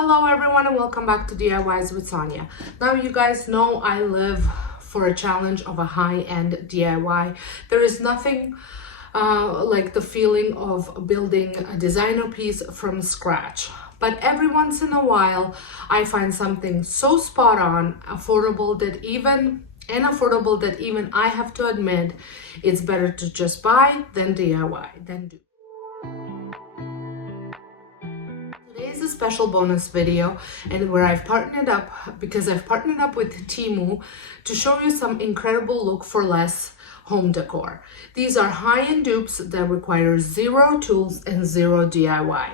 Hello everyone and welcome back to DIYs with Sonja. Now you guys know I live for a challenge of a high-end DIY. There is nothing like the feeling of building a designer piece from scratch. But every once in a while I find something so spot on, affordable that even I have to admit it's better to just buy than DIY, than do. Today's a special bonus video and where I've partnered up with Teemu to show you some incredible look for less home decor. These are high-end dupes that require zero tools and zero DIY.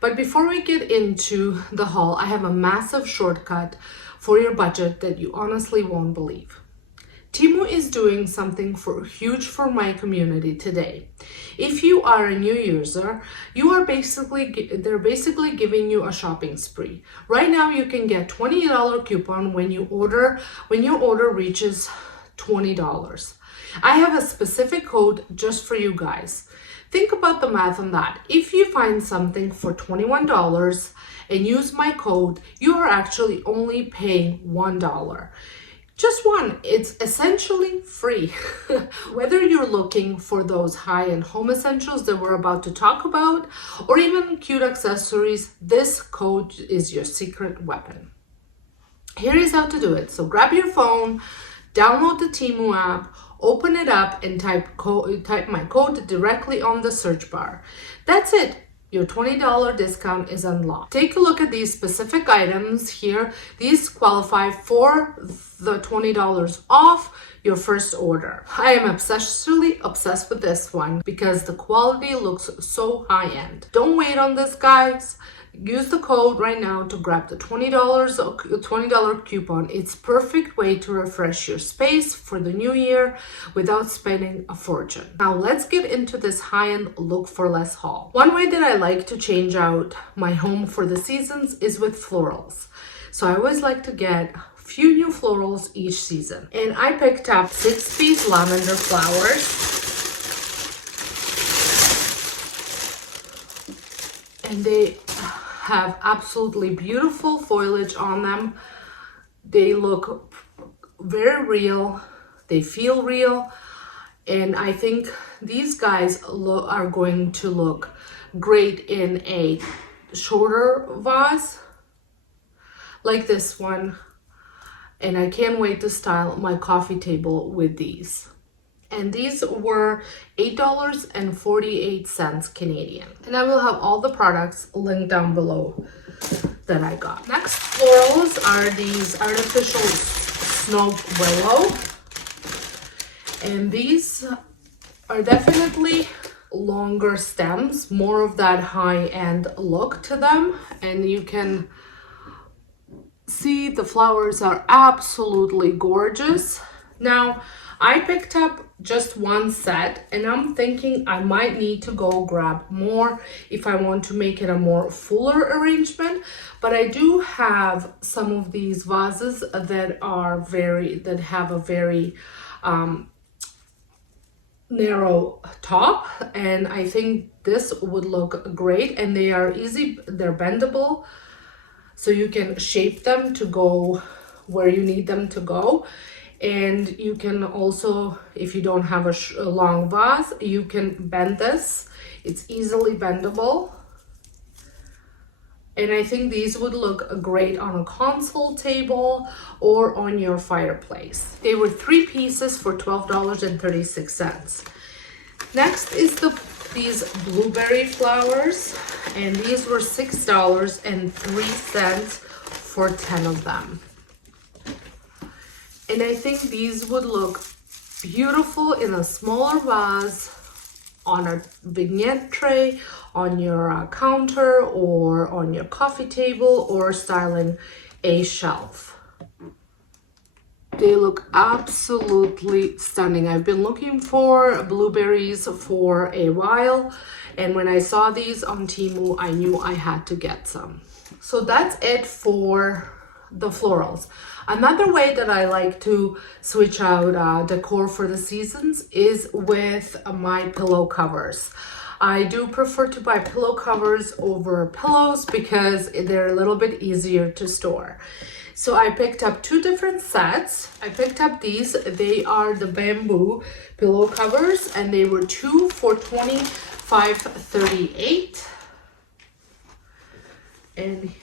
But before we get into the haul, I have a massive shortcut for your budget that you honestly won't believe. Teemu is doing something huge for my community today. If you are a new user, they're basically giving you a shopping spree. Right now you can get $20 coupon when your order reaches $20. I have a specific code just for you guys. Think about the math on that. If you find something for $21 and use my code, you are actually only paying $1. Just one. It's essentially free. Whether you're looking for those high-end home essentials that we're about to talk about, or even cute accessories, this code is your secret weapon. Here is how to do it. So grab your phone, download the Teemu app, open it up and type my code directly on the search bar. That's it. Your $20 discount is unlocked. Take a look at these specific items here. These qualify for the $20 off your first order. I am obsessed with this one because the quality looks so high-end. Don't wait on this, guys. Use the code right now to grab the $20 coupon. It's perfect way to refresh your space for the new year without spending a fortune. Now let's get into this high-end look for less haul. One way that I like to change out my home for the seasons is with florals. So I always like to get a few new florals each season. And I picked up 6-piece lavender flowers. And they have absolutely beautiful foliage on them. They look very real, they feel real, and I think these guys are going to look great in a shorter vase like this one, and I can't wait to style my coffee table with these. And these were $8.48 Canadian. And I will have all the products linked down below that I got. Next florals are these artificial snow willow. And these are definitely longer stems, more of that high-end look to them. And you can see the flowers are absolutely gorgeous. Now, I picked up just one set and I'm thinking I might need to go grab more if I want to make it a more fuller arrangement, but I do have some of these vases that have a very narrow top, and I think this would look great, and they are easy, they're bendable, so you can shape them to go where you need them to go. And you can also, if you don't have a long vase, you can bend this. It's easily bendable. And I think these would look great on a console table or on your fireplace. They were 3 pieces for $12.36. Next is these blueberry flowers, and these were $6.03 for 10 of them. And I think these would look beautiful in a smaller vase, on a vignette tray, on your counter, or on your coffee table, or styling a shelf. They look absolutely stunning. I've been looking for blueberries for a while, and when I saw these on Teemu, I knew I had to get some. So that's it for the florals. Another way that I like to switch out decor for the seasons is with my pillow covers. I do prefer to buy pillow covers over pillows because they're a little bit easier to store. So I picked up two different sets. I picked up these. They are the bamboo pillow covers, and they were two for $25.38. And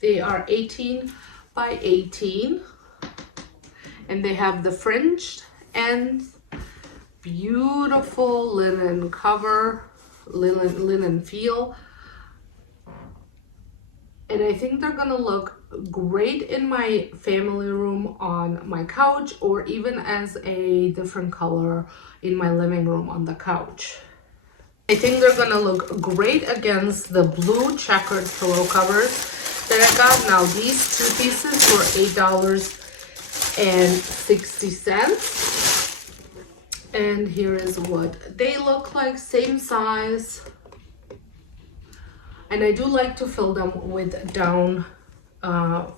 they are 18 by 18. And they have the fringed ends, beautiful linen cover, linen feel. And I think they're gonna look great in my family room on my couch, or even as a different color in my living room on the couch. I think they're gonna look great against the blue checkered pillow covers that I got. Now these two pieces were $8.60. And here is what they look like, same size. And I do like to fill them with down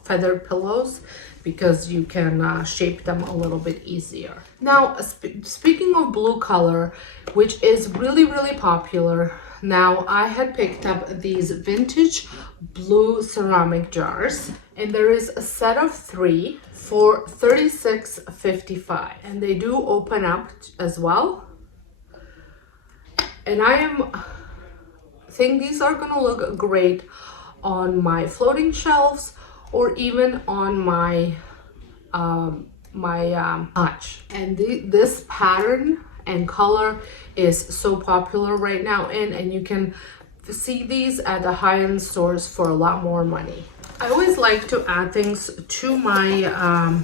feathered pillows because you can shape them a little bit easier. Now, speaking of blue color, which is really, really popular, now I had picked up these vintage blue ceramic jars, and there is a set of 3 for $36.55, and they do open up as well. And I think these are gonna look great on my floating shelves or even on my hutch. And this pattern and color is so popular right now, and you can see these at the high-end stores for a lot more money. I always like to add things to my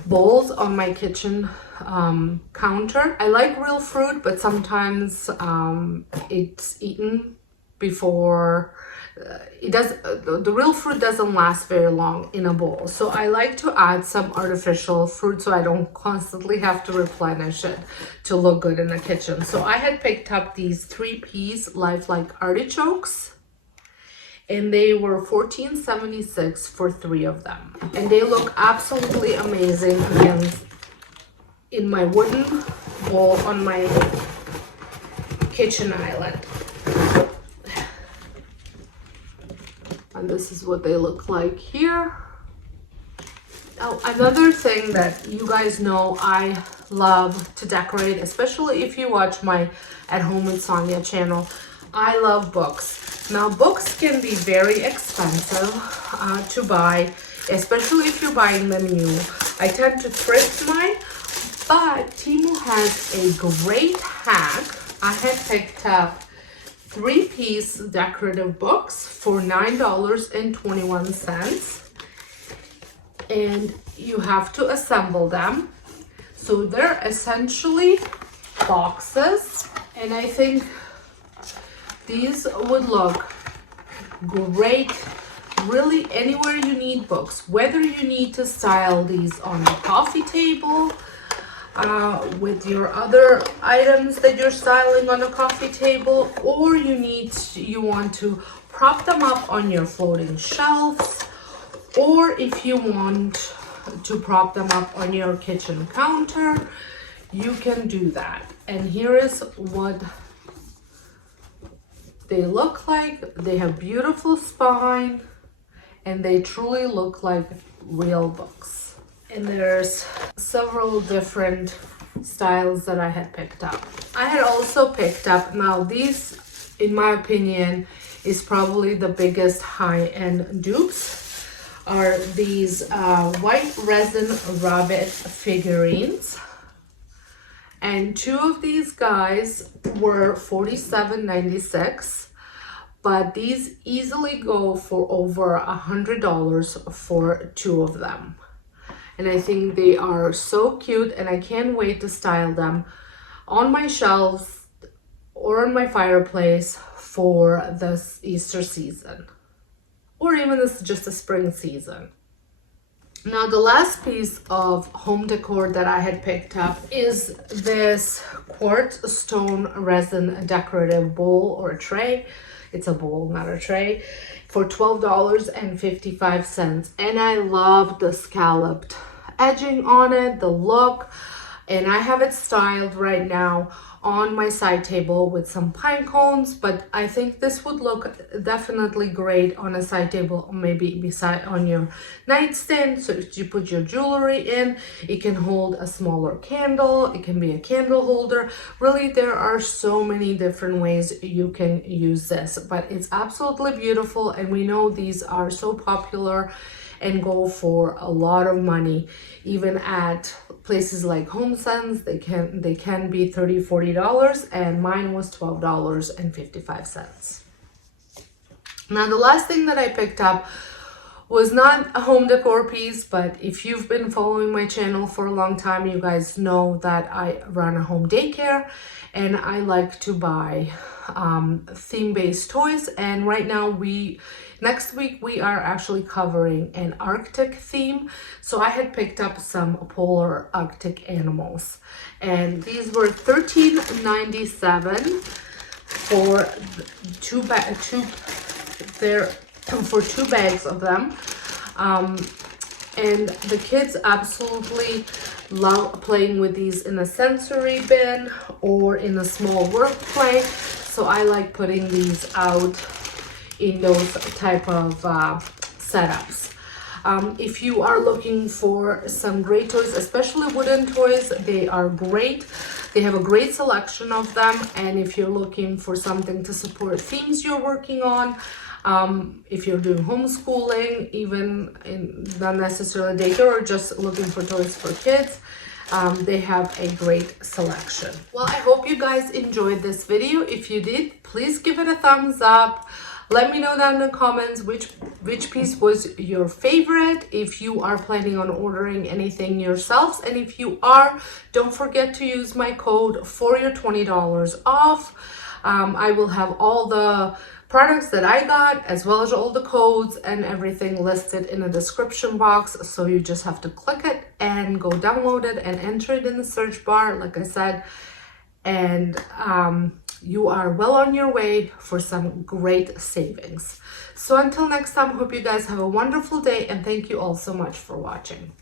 bowls on my kitchen counter. I like real fruit, but sometimes it's eaten before the real fruit doesn't last very long in a bowl. So I like to add some artificial fruit so I don't constantly have to replenish it to look good in the kitchen. So I had picked up these 3-piece Lifelike artichokes, and they were $14.76 for 3 of them. And they look absolutely amazing against in my wooden bowl on my kitchen island. And this is what they look like here. Oh, another thing that you guys know I love to decorate, especially if you watch my At Home with Sonja channel, I love books. Now, books can be very expensive to buy, especially if you're buying them new. I tend to thrift mine, but Teemu has a great hack. I had picked up 3-piece decorative books for $9.21, and you have to assemble them. So they're essentially boxes, and I think these would look great really anywhere you need books, whether you need to style these on the coffee table with your other items that you're styling on a coffee table, or you want to prop them up on your floating shelves, or if you want to prop them up on your kitchen counter, you can do that. And here is what they look like. They have beautiful spine, and they truly look like real books. And there's several different styles that I had picked up. I had also picked up, now these, in my opinion, is probably the biggest high-end dupes, are these white resin rabbit figurines. And 2 of these guys were $47.96, but these easily go for over $100 for 2 of them. And I think they are so cute, and I can't wait to style them on my shelves or on my fireplace for this Easter season, or even just the spring season. Now, the last piece of home decor that I had picked up is this quartz stone resin decorative bowl or tray. It's a bowl, not a tray, for $12.55. And I love the scalloped edging on it, the look, and I have it styled right now on my side table with some pine cones, but I think this would look definitely great on a side table, maybe beside on your nightstand. So if you put your jewelry in, it can hold a smaller candle, it can be a candle holder. Really, there are so many different ways you can use this, but it's absolutely beautiful, and we know these are so popular and go for a lot of money. Even at places like HomeSense, they can be $30-$40, and mine was $12.55. Now the last thing that I picked up was not a home decor piece, but if you've been following my channel for a long time, you guys know that I run a home daycare, and I like to buy theme-based toys. And right now next week we are actually covering an Arctic theme, so I had picked up some polar Arctic animals, and these were $13.97 for two bags of them. And the kids absolutely love playing with these in a sensory bin or in a small work play, so I like putting these out in those type of setups. If you are looking for some great toys, especially wooden toys, they are great. They have a great selection of them, and if you're looking for something to support themes you're working on, if you're doing homeschooling, even not necessarily daycare, or just looking for toys for kids, they have a great selection. Well, I hope you guys enjoyed this video. If you did, please give it a thumbs up. Let me know down in the comments which piece was your favorite, if you are planning on ordering anything yourselves, and if you are, don't forget to use my code for your $20 off. I will have all the products that I got, as well as all the codes and everything listed in the description box, so you just have to click it and go download it and enter it in the search bar, like I said, and you are well on your way for some great savings. So until next time, hope you guys have a wonderful day, and thank you all so much for watching.